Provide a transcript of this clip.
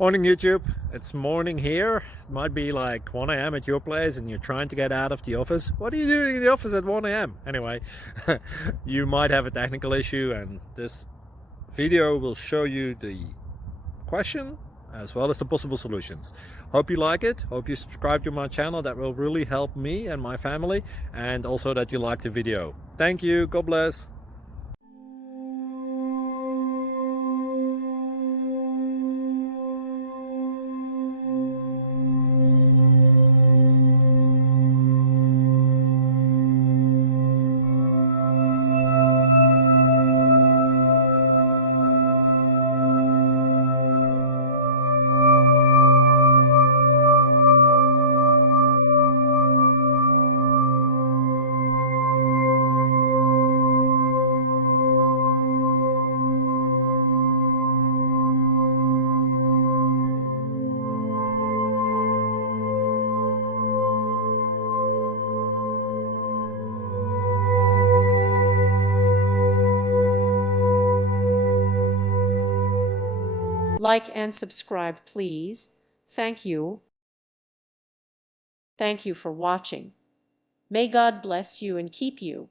Morning YouTube, it's morning here. It might be like 1 a.m. at your place and you're trying to get out of the office. What are you doing in the office at 1 a.m.? Anyway, you might have a technical issue and this video will show you the question as well as the possible solutions. Hope you like it, hope you subscribe to my channel. That will really help me and my family, and also that you like the video. Thank you, God bless. Like and subscribe, please. Thank you. Thank you for watching. May God bless you and keep you.